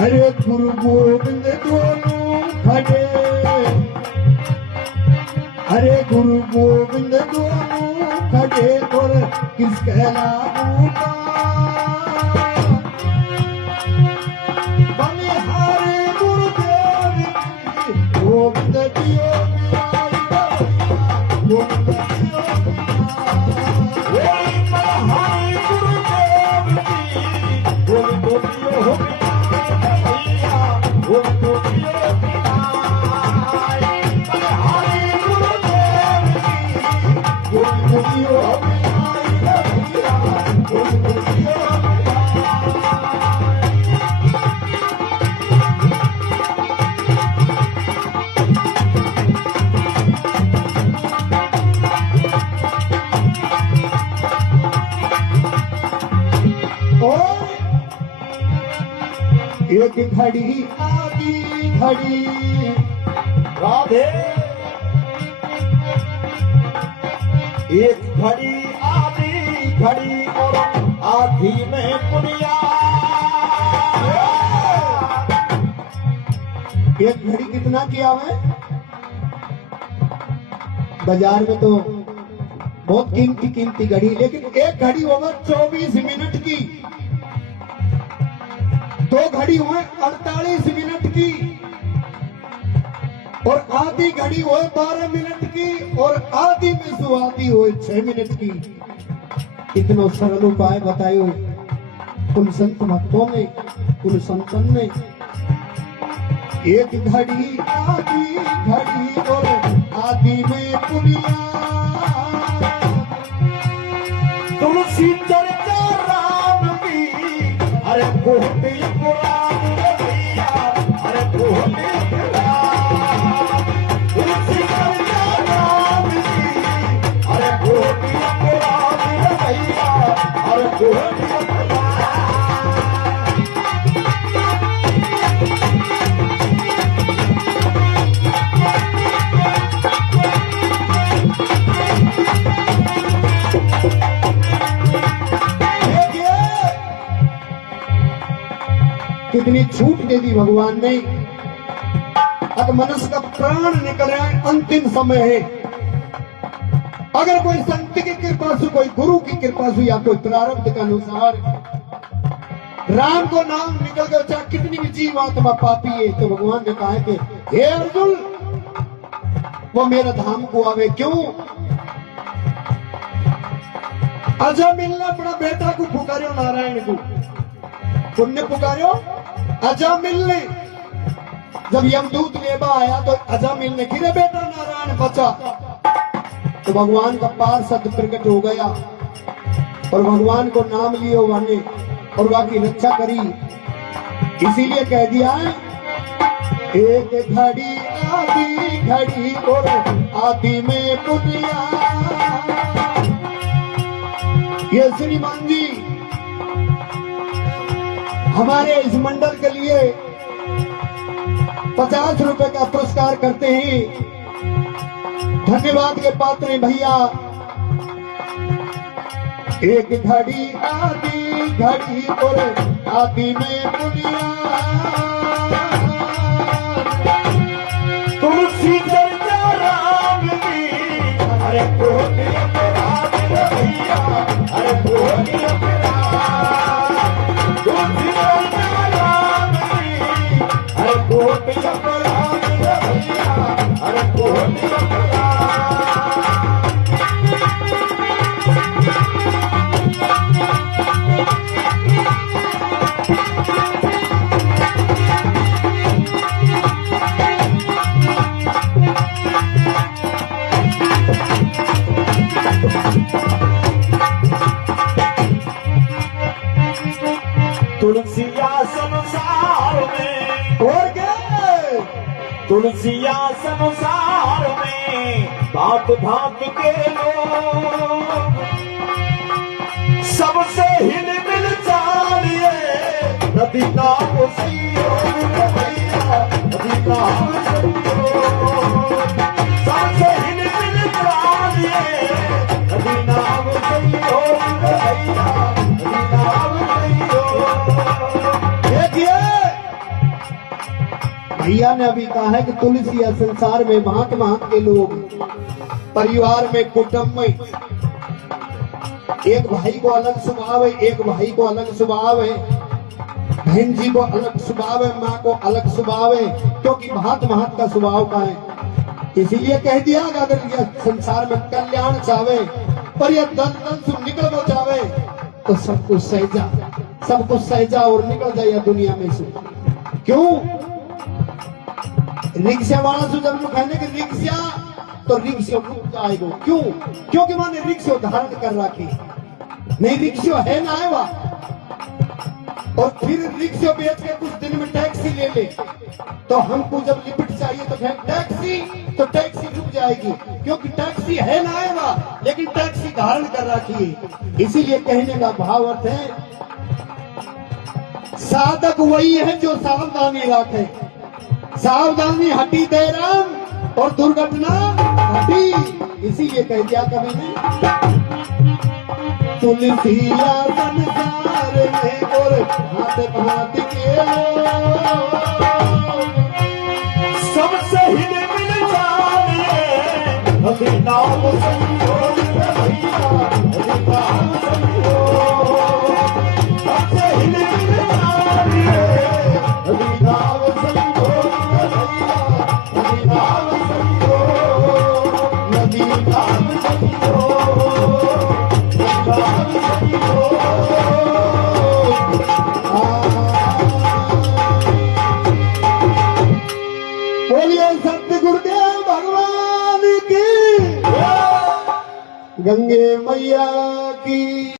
अरे गुरु गोविंद दोनों खड़े, अरे गुरु गोविंद दोनों खड़े और किसके लागू का बलिहारी गुरुदेव की गोविंद दियो गोविंद दियो बलिहारी गुरुदेव की गोविंद दियो एक घड़ी आधी घड़ी राधे, एक घड़ी आधी घड़ी और आधी में पुनिया। एक घड़ी कितना किया है बाजार में तो बहुत कीमती घड़ी, लेकिन एक घड़ी होगा 24 मिनट की, दो घड़ी हुए 48 मिनट की और आधी घड़ी हुए 12 मिनट की और आधी में से आधी हुए 6 मिनट की। इतना सरल उपाय बतायो कुल संत भक्तों ने, कुल संतन ने। एक घड़ी आधी घड़ी और आधी में पुनिया, तुलसी चर्चा राम की, अरे कोहते पुराण भैया, अरे कोहते पुराण, तुलसी चर्चा राम की, अरे कोहते पुराण भैया, अरे कोहते पुराण। कितनी छूट दे दी भगवान ने। अब मनुष्य का प्राण निकल रहा है, अंतिम समय है। अगर कोई संत की कृपा से, कोई गुरु की कृपा से या कोई प्रारब्ध के अनुसार राम को नाम निकल गया, चाहे कितनी भी जीवात्मा पापी है, तो भगवान ने कहा कि हे अर्जुन वो मेरे धाम को आवे। क्यों? अजा मिलना अपना बेटा को पुकारो, नारायण को पुण्य पुकारो अजा मिलने। जब यमदूत लेबा आया तो अजा मिलने की रे बेटा नारायण बचा, तो भगवान का पार्षद प्रकट हो गया और भगवान को नाम लियो वाने और बाकी रक्षा करी। इसीलिए कह दिया एक घड़ी आधी घड़ी और आधी में पुनिया। ये श्रीमान जी हमारे इस मंडल के लिए 50 रुपए का पुरस्कार करते हैं। धन्यवाद के पात्र हैं भैया। एक घड़ी आधी घड़ी और आधी में पुनिया, तुलसी चर्चा राम की, अरे कोहते अपराध भैया, अरे कोहते अपराध, तुलसी चर्चा राम की, अरे कोहते अपराध भैया, अरे कोहते अपराध। तुलसिया संसार में और क्या, तुलसिया संसार में भांत भांत के लोग, सबसे हिल मिल जानिए नदी का वो सहयोग भैया, नदी का वो सहयोग, सबसे हिल मिल जानिए नदी का वो सहयोग भैया, नदी का वो सहयोग। देखिए भैया ने अभी कहा है कि तुलसी या संसार में भांत भांत के लोग, परिवार में, कुटुंब में, एक भाई को अलग स्वभाव है, एक भाई को अलग स्वभाव है, बहन जी को अलग स्वभाव है, माँ को अलग स्वभाव है, क्योंकि भांत भांत का स्वभाव का है। इसीलिए कह दिया कि अगर यह संसार में कल्याण चाहे पर यह दल से निकल हो जावे तो सब कुछ सहजा और निकल जाए दुनिया में से। क्यों? रिक्शा वाला से जब लोग कहने कि रिक्शा, तो रिक्शा रुक जाएगा। क्यों? क्योंकि माने रिक्शा धारण कर रखी नहीं, रिक्शा है ना है वह, और फिर रिक्शा बेच के कुछ दिन में टैक्सी ले ले, तो हमको जब लिमिट चाहिए तो टैक्सी, तो टैक्सी रुक जाएगी, क्योंकि टैक्सी है ना है वह, लेकिन टैक्सी धारण कर रखी है। इसीलिए कहने का भाव अर्थ है साधक वही है जो सावधानी रखे। सावधानी हटी दे राम और दुर्घटना हटी। इसीलिए कह दिया कभी ने तुलसिया संसार में और भांत भांत के सबसे हिल मिल जाए अभी नाम संजोग भैया, अभी नाम संजोग सबसे हिल मिल जाए अभी नाम संजोग भैया, अभी नाम संजोग, नदी नाम संजोग, नाम संजोग। बोलिए सत्य गुरुदेव भगवान की, गंगे मैया की।